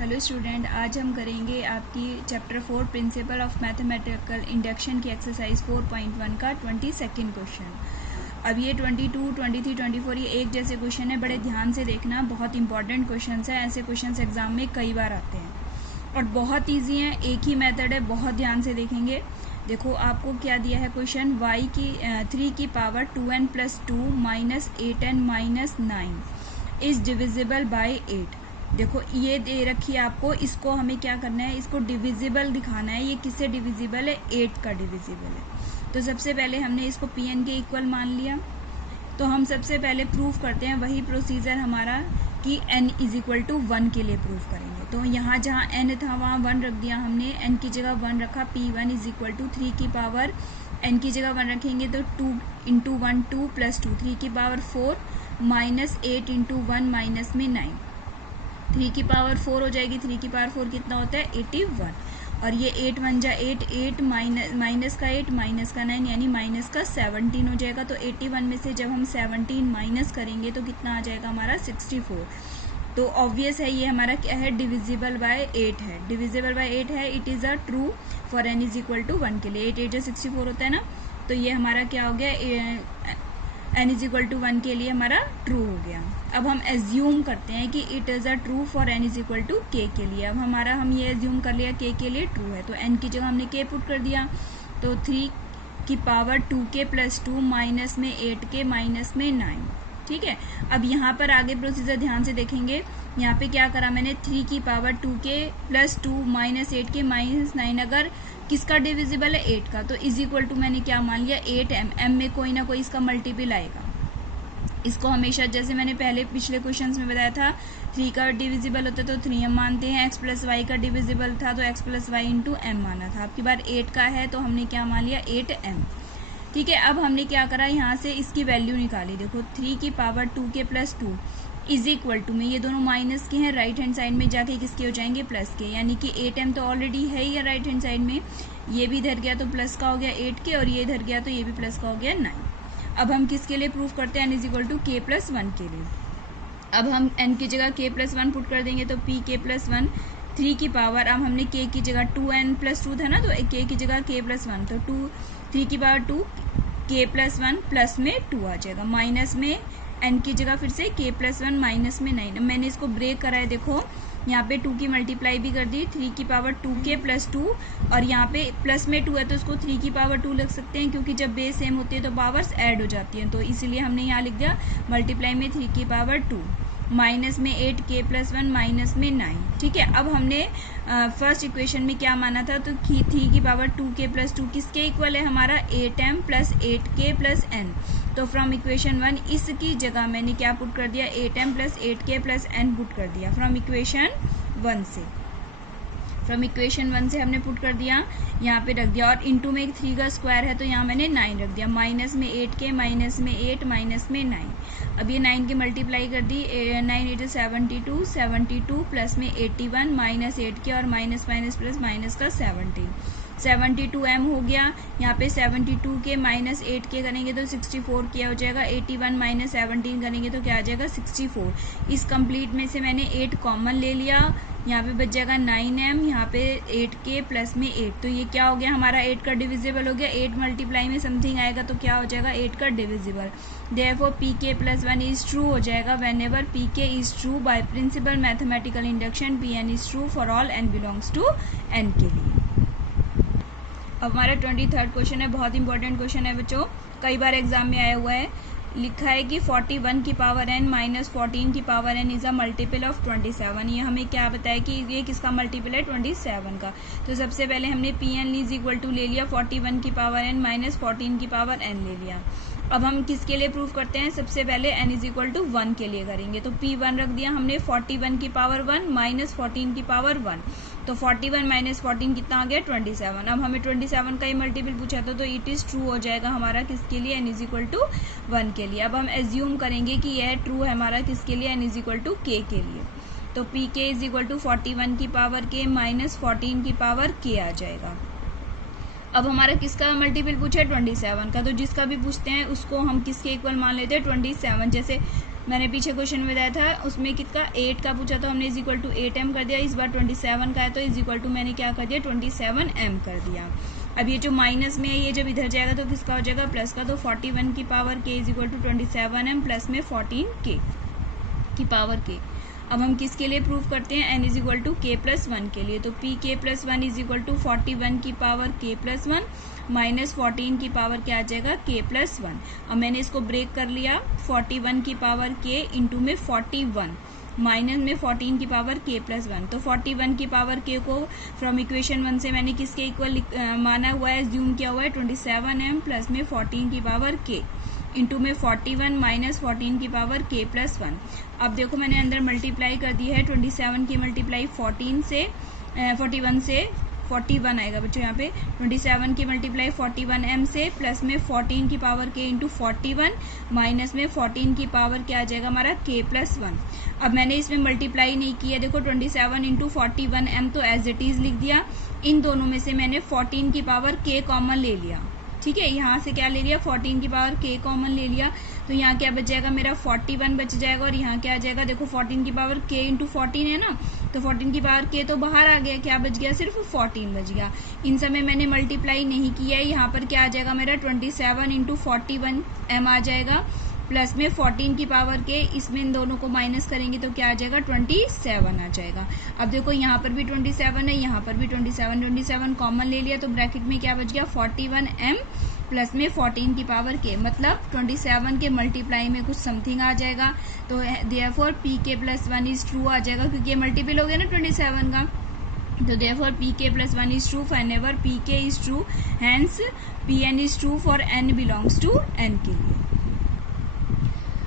Hello student, आज हम करेंगे आपकी chapter 4 principle of mathematical induction की एक्सरसाइज 4.1 का 22 क्वेश्चन। अब ये 22, 23, 24 ये एक जैसे क्वेश्चन है, बड़े ध्यान से देखना, बहुत इंपॉर्टेंट क्वेश्चन है। ऐसे क्वेश्चन एग्जाम में कई बार आते हैं और बहुत ईजी हैं, एक ही मेथड है, बहुत ध्यान से देखेंगे। देखो आपको क्या दिया है क्वेश्चन, y की 3 की power 2n + 2 minus 8n minus 9 is divisible by 8। देखो ये दे रखी है आपको, इसको हमें क्या करना है, इसको डिविजिबल दिखाना है। ये किससे डिविजिबल है? 8 का डिविजिबल है। तो सबसे पहले हमने इसको pn के इक्वल मान लिया। तो हम सबसे पहले प्रूफ करते हैं वही प्रोसीजर हमारा कि n = 1 के लिए प्रूफ करेंगे। तो यहाँ जहाँ n था वहाँ 1 रख दिया हमने, n की जगह 1 रखा। p1 = 3 की पावर n की जगह 1 रखेंगे तो 2 × 1 2 + 2 3 की पावर 4 माइनस 8 × 1 माइनस में 9 3 की पावर 4 हो जाएगी। 3 की पावर 4 कितना होता है? 81। और ये 8 1 जा 8 8 माइनस का 8 माइनस का 9 यानी माइनस का 17 हो जाएगा। तो 81 में से जब हम 17 माइनस करेंगे तो कितना आ जाएगा हमारा? 64। तो ऑब्वियस है ये हमारा क्या है? डिविजिबल बाय 8 है। डिविजिबल बाय 8 है, it is a true for n = 1 के लिए। 8 8 जा 64 होता है ना, तो ये हमारा क्या हो गया? n = 1 के लिए हमारा ट्रू हो गया। अब हम एज्यूम करते हैं कि it is a true for n = k के लिए। अब हम ये एज्यूम कर लिया k के लिए ट्रू है, तो n की जगह हमने k पुट कर दिया। तो 3 की पावर 2k + 2 माइनस में 8k माइनस में 9। ठीक है, अब यहाँ पर आगे प्रोसीजर ध्यान से देखेंगे। यहाँ पे क्या करा मैंने, 3 की power 2k + 2 minus 8k minus 9 अगर किसका डिविजिबल है? 8 का, तो = मैंने क्या मान लिया? 8m। m में कोई ना कोई इसका मल्टीपल आएगा। इसको हमेशा जैसे मैंने पिछले क्वेश्चंस में बताया था, 3 का डिविजिबल होता है तो 3m मानते हैं। x + y का डिविजिबल था तो x + y × m माना था। अब की बार 8 का है तो हमने क्या मान लिया? 8m। ठीक है, अब हमने क्या करा, यहाँ से इसकी वैल्यू निकाली। देखो 3 की पावर 2k + 2 = में ये दोनों माइनस के हैं, राइट हैंड साइड में जाके किसके हो जाएंगे? प्लस के, यानी कि 8m तो ऑलरेडी है ही राइट हैंड साइड में। ये भी इधर गया तो प्लस का हो गया 8 के, और ये इधर गया तो ये भी प्लस का हो गया 9। अब हम किसके लिए प्रूफ करते हैं? n = k + 1 के लिए। अब हम n की जगह k + 1 पुट कर देंगे तो pk + 1 3 की पावर, अब हमने k की जगह 2n + 2 था ना, तो k की जगह k + 1 तो 3 की पावर 2 k + 1 प्लस में 2 आ जाएगा, माइनस में n की जगह फिर से k + 1 माइनस में 9। मैंने इसको ब्रेक करा है, देखो यहाँ पे 2 की मल्टीप्लाई भी कर दी, 3 की पावर 2k + 2 और यहाँ पे प्लस में 2 है तो इसको 3 की पावर 2 लिख सकते हैं, क्योंकि जब बेस सेम होती है तो पावर्स ऐड हो जाती हैं। तो इसीलिए हमने यहाँ लिख दिया मल्टीप्लाई में 3 की पावर 2 माइनस में 8k + 1 माइनस में 9। ठीक है, अब हमने फर्स्ट इक्वेशन में क्या माना था, तो 3 की पावर 2k + 2 किसके इक्वल है? हमारा 8m + 8k + n। तो फ्रॉम इक्वेशन 1 इसकी जगह मैंने क्या पुट कर दिया? 8m + 8k + n पुट कर दिया फ्रॉम इक्वेशन 1 से। फ्रॉम इक्वेशन 1 से हमने पुट कर दिया, यहाँ पे रख दिया, और इनटू में 3 का स्क्वायर है तो यहाँ मैंने 9 रख दिया, माइनस में 8k माइनस में 8 माइनस में 9। अब ये 9 की मल्टीप्लाई कर दी, 9 × 72 72 प्लस में 81 माइनस 8k और माइनस माइनस प्लस माइनस का 72m हो गया। यहाँ पे 72k माइनस 8k करेंगे तो 64k हो जाएगा। 81 माइनस 17 करेंगे तो क्या आ जाएगा? 64। इस कंप्लीट में से मैंने 8 कॉमन ले लिया, यहाँ पे बच जाएगा 9m, यहाँ पे 8k प्लस में 8, तो ये क्या हो गया हमारा? 8 का डिविजिबल हो गया। 8 मल्टीप्लाई में समथिंग आएगा तो क्या हो जाएगा? 8 का divisible. Therefore pk + 1 is true हो जाएगा whenever pk is true by principle mathematical induction. pn is true for all n belongs to n के लिए। अब हमारा 23rd क्वेश्चन है, बहुत इंपॉर्टेंट क्वेश्चन है बच्चों, कई बार एग्जाम में आया हुआ है। लिखा है कि 41 की पावर n माइनस 14 की power n is a multiple of 27। ये हमें क्या बताया कि ये किसका मल्टीपल है? 27 का। तो सबसे पहले हमने pn = ले लिया 41 की पावर n माइनस 14 की पावर n ले लिया। अब हम किसके लिए प्रूफ करते हैं? सबसे पहले n = 1 के लिए करेंगे, तो p1 रख दिया हमने 41 की पावर 1 माइनस 14 की पावर 1, तो 41 माइनस 14 कितना आ गया? 27। अब हमें 27 का ही मल्टीपल पूछा था तो इट इज़ ट्रू हो जाएगा हमारा किसके लिए? n = 1 के लिए। अब हम एज्यूम करेंगे कि यह ट्रू है हमारा किसके लिए? n = k के लिए। तो pk = 41 की पावर k माइनस 14 की पावर k आ जाएगा। अब हमारा किसका मल्टीपल पूछा है? 27 का, तो जिसका भी पूछते हैं उसको हम किसके इक्वल मान लेते हैं? 27। जैसे मैंने पीछे क्वेश्चन में बताया था, उसमें कितना 8 का पूछा, तो हमने इज इक्वल टू 8m कर दिया। इस बार 27 का है तो इज इक्वल टू मैंने क्या कर दिया, 27m कर दिया। अब ये जो माइनस में है ये जब इधर जाएगा तो किसका हो जाएगा, प्लस का, तो 41 की power k is equal to 27m plus में 14k की पावर k। अब हम किसके लिए प्रूव करते हैं, n is equal to k plus 1 के लिए, तो p k plus 1 is equal to 41 की पावर k प्लस 1 माइनस 14 की पावर क्या आ जाएगा, k प्लस 1। अब मैंने इसको ब्रेक कर लिया, 41 की पावर k इंटू में 41 माइनस में 14 की पावर k प्लस 1, तो 41 की पावर k को फ्रॉम इक्वेशन 1 से मैंने किसके इक्वल माना हुआ है, ज्यूम किया हुआ है 27m प्लस में 14 की पावर k इंटू में 41 माइनस 14 की पावर k प्लस 1। अब देखो मैंने अंदर मल्टीप्लाई कर दी है, 27 की मल्टीप्लाई 41 से 41 आएगा बच्चों, यहाँ पे 27 की मल्टीप्लाई 41m से प्लस में 14 की पावर k इंटू 41 माइनस में 14 की पावर क्या आ जाएगा हमारा k प्लस 1। अब मैंने इसमें मल्टीप्लाई नहीं किया, देखो 27 इंटू 41m तो एज इट इज लिख दिया। इन दोनों में से मैंने 14 की पावर k कॉमन ले लिया, ठीक है, यहाँ से क्या ले लिया, 14 की पावर k कॉमन ले लिया, तो यहाँ क्या बच जाएगा मेरा 41 बच जाएगा। और यहाँ क्या आ जाएगा, देखो 14 की पावर k इंटू 14 है ना, तो 14 की पावर k तो बाहर आ गया, क्या बच गया, सिर्फ 14 बच गया। इन समय मैंने मल्टीप्लाई नहीं किया है, यहाँ पर क्या आ जाएगा मेरा 27 इंटू 41m आ जाएगा प्लस में 14 की पावर के, इसमें इन दोनों को माइनस करेंगे तो क्या आ जाएगा, 27 आ जाएगा। अब देखो यहाँ पर भी 27 है, यहाँ पर भी 27 कॉमन ले लिया, तो ब्रैकेट में क्या बच गया, 41m प्लस में 14 की पावर के, मतलब 27 के मल्टीप्लाई में कुछ समथिंग आ जाएगा, तो देयरफॉर पी के प्लस 1 इज ट्रू आ जाएगा, क्योंकि ये मल्टीपल हो गया ना 27 का, तो therefore pk plus 1 is true whenever pk is true, hence pn is true for n belongs to n के लिए।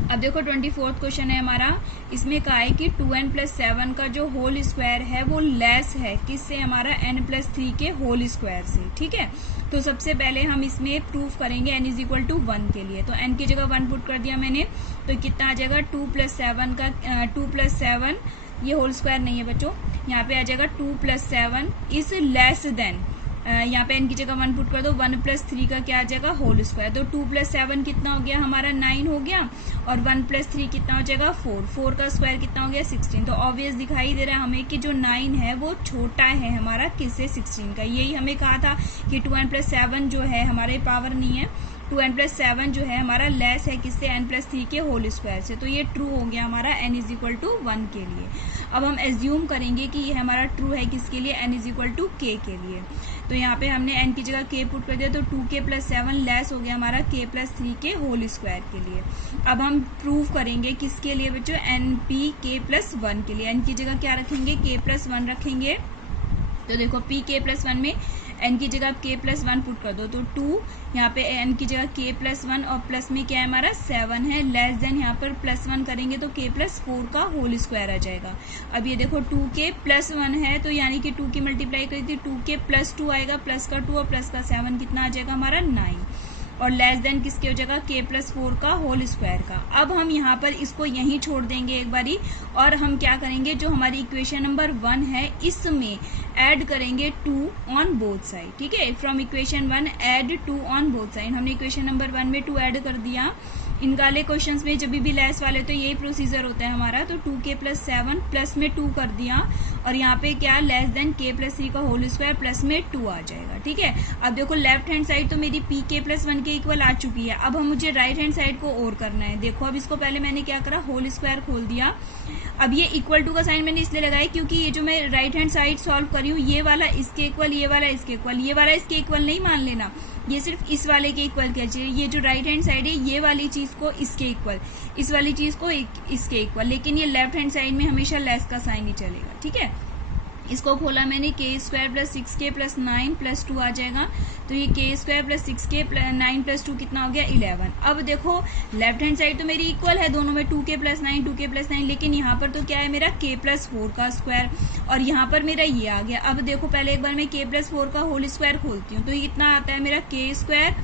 अब देखो 24th क्वेश्चन है हमारा, इसमें कहा है कि 2n प्लस 7 का जो होल स्क्वायर है वो लेस है किससे, हमारा n प्लस 3 के होल स्क्वायर से, ठीक है। तो सबसे पहले हम इसमें प्रूफ करेंगे n इज इक्वल टू 1 के लिए, तो n की जगह 1 पुट कर दिया मैंने, तो कितना आ जाएगा 2 प्लस 7 का 2 प्लस 7, ये होल स्क्वायर नहीं है बच्चों, यहाँ पे आ जाएगा 2 प्लस 7 इज लेस देन, यहाँ पे n की जगह 1 पुट कर दो, 1 प्लस 3 का क्या आ जाएगा, होल स्क्वायर, तो 2 प्लस 7 कितना हो गया हमारा 9 हो गया, और 1 प्लस 3 कितना हो जाएगा 4 का स्क्वायर कितना हो गया 16। तो ऑब्वियस दिखाई दे रहा है हमें कि जो 9 है वो छोटा है हमारा किससे, 16 का। यही हमें कहा था कि 2n प्लस 7 जो है हमारे पावर नहीं है, 2n प्लस 7 जो है हमारा लेस है किससे, n प्लस 3 के होल स्क्वायर से, तो ये ट्रू हो गया हमारा n इज इक्वल टू 1 के लिए। अब हम एज्यूम करेंगे कि ये हमारा ट्रू है किसके लिए, n is equal to k के लिए, तो यहाँ पे हमने n की जगह k पुट कर दिया, तो 2k प्लस 7 लेस हो गया हमारा k प्लस 3 के होल स्क्वायर के लिए। अब हम प्रूव करेंगे किसके लिए बच्चों, n p k प्लस 1 के लिए, n की जगह क्या रखेंगे, k प्लस 1 रखेंगे, तो देखो p k प्लस 1 में n की जगह आप k प्लस 1 पुट कर दो, तो 2 यहाँ पे n की जगह k प्लस 1 और प्लस में क्या है हमारा 7 है, लेस देन यहाँ पर प्लस 1 करेंगे तो k प्लस 4 का होल स्क्वायर आ जाएगा। अब ये देखो 2k प्लस 1 है, तो यानी कि 2 की मल्टीप्लाई करी थी, 2k प्लस 2 आएगा, प्लस का 2 और प्लस का 7 कितना आ जाएगा हमारा 9, और लेस देन किसके हो जाएगा, k प्लस 4 का होल स्क्वायर का। अब हम यहाँ पर इसको यहीं छोड़ देंगे एक बारी, और हम क्या करेंगे, जो हमारी इक्वेशन नंबर 1 है इसमें ऐड करेंगे 2 ऑन बोथ साइड, ठीक है। From equation 1 add 2 on both side, हमने इक्वेशन नंबर 1 में 2 ऐड कर दिया। इन वाले क्वेश्चंस में जब भी लेस वाले तो यही प्रोसीजर होता है हमारा, तो 2k प्लस 7 प्लस में 2 कर दिया, और यहाँ पे क्या लेस देन k प्लस 3 का होल स्क्वायर प्लस में 2 आ जाएगा, ठीक है। अब देखो लेफ्ट हैंड साइड तो मेरी pk प्लस 1 के इक्वल आ चुकी है, अब हम मुझे राइट हैंड साइड को और करना है। देखो अब इसको पहले मैंने क्या करा, होल स्क्वायर खोल दिया। अब ये इक्वल टू का साइन मैंने इसलिए लगाया क्योंकि ये जो मैं राइट हैंड साइड सॉल्व करी हूँ, ये वाला इसके इक्वल, ये वाला इसके इक्वल, ये वाला इसके इक्वल नहीं मान लेना, ये सिर्फ इस वाले के इक्वल क्या चाहिए, ये जो राइट हैंड साइड है ये वाली चीज को इसके इक्वल, इस वाली चीज को इसके इक्वल, लेकिन ये लेफ्ट हैंड साइड में हमेशा लेस का साइन ही चलेगा, ठीक है। इसको खोला मैंने, k square plus 6k plus 9 plus 2 आ जाएगा, तो ये k square plus 6k 9 plus 2 कितना हो गया 11। अब देखो लेफ्ट हैंड साइड तो मेरी इक्वल है दोनों में, 2k प्लस 9, लेकिन यहाँ पर तो क्या है मेरा k प्लस 4 का स्क्वायर, और यहाँ पर मेरा ये आ गया। अब देखो पहले एक बार मैं k प्लस 4 का होल स्क्वायर खोलती हूँ, तो ये कितना आता है मेरा k स्क्वायर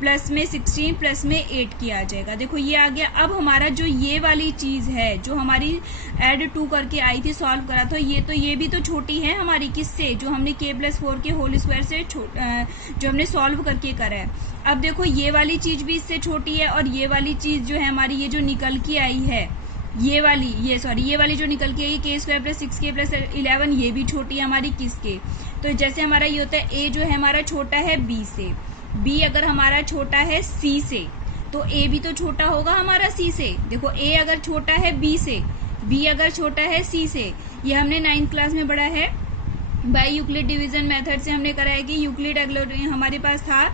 प्लस में 16 प्लस में 8 की आ जाएगा। देखो ये आ गया। अब हमारा जो ये वाली चीज है जो हमारी ऐड 2 करके आई थी, सॉल्व करा था, ये भी तो छोटी है हमारी किससे, जो हमने k प्लस 4 के होल स्क्वायर से जो हमने सॉल्व करके करा है। अब देखो ये वाली चीज भी इससे छोटी है, और ये वाली चीज जो है हमारी, ये जो निकल के आई है ये वाली जो निकल के आई के स्क्वायर प्लस 6k प्लस 11, ये भी छोटी है हमारी किसके? तो जैसे हमारा ये होता है ए जो है हमारा छोटा है बी से, बी अगर हमारा छोटा है सी से तो ए भी तो छोटा होगा हमारा सी से। देखो ए अगर छोटा है बी से, बी अगर छोटा है सी से, ये हमने 9th क्लास में पढ़ा है बाय यूक्लिड डिवीजन मेथड से हमने करा है कि यूक्लिड हमारे पास था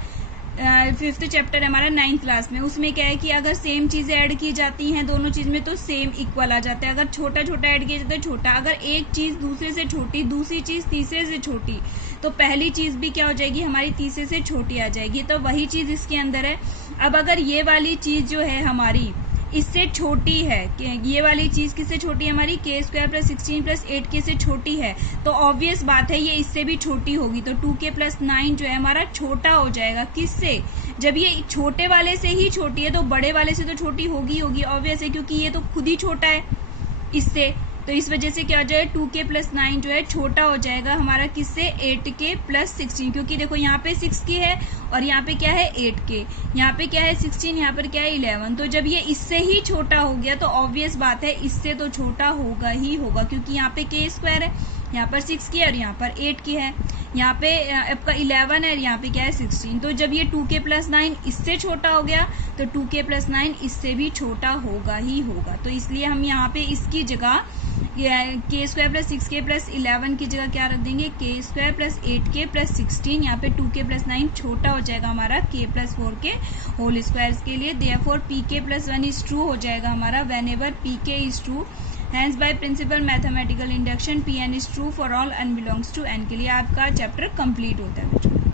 5th चैप्टर हमारा 9th क्लास में, उसमें क्या है कि अगर सेम चीजें ऐड की जाती हैं दोनों चीज में तो सेम इक्वल आ जाता है। अगर छोटा छोटा ऐड किया जाता है छोटा, अगर एक चीज दूसरे से छोटी, दूसरी चीज तीसरे से छोटी, तो पहली चीज भी क्या हो जाएगी हमारी तीसरे से छोटी आ जाएगी। तो वही चीज इसके अंदर है। अब अगर ये वाली चीज जो है हमारी इससे छोटी है, ये वाली चीज किससे छोटी है हमारी? के स्क्वायर प्लस 16 प्लस 8k से छोटी है, तो ऑब्वियस बात है ये इससे भी छोटी होगी। तो 2k प्लस 9 जो है हमारा छोटा हो जाएगा किससे? जब ये छोटे वाले से ही छोटी है तो बड़े वाले से तो छोटी होगी ऑब्वियस है, क्योंकि ये तो खुद ही छोटा है इससे। तो इस वजह से क्या हो जाएगा 2k प्लस 9 जो है छोटा हो जाएगा हमारा किससे? 8k प्लस 16, क्योंकि देखो यहाँ पे 6k है और यहाँ पे क्या है 8k, यहाँ पे क्या है 16, यहाँ पर क्या है 11। तो जब ये इससे ही छोटा हो गया तो ऑब्वियस बात है इससे तो छोटा होगा ही होगा, क्योंकि यहाँ पे k स्क्वायर है, यहाँ पर 6k और यहाँ पर 8k है, यहाँ पे आपका 11 है और यहाँ पे क्या है 16। तो जब ये 2k प्लस 9 इससे छोटा हो गया तो 2k प्लस 9 इससे भी छोटा होगा ही होगा। तो इसलिए हम यहाँ पे इसकी जगह के स्क्वायर प्लस 6k प्लस 11 की जगह क्या रख देंगे? के स्क्वायर प्लस 8k प्लस 16, यहाँ पे 2k प्लस 9 छोटा हो जाएगा हमारा k plus 4k whole square के लिए। Therefore pk plus 1 is true हो जाएगा हमारा whenever pk is true। Hence by principal mathematical induction pn is true for all n belongs to n के लिए आपका चैप्टर कंप्लीट होता है बच्चों।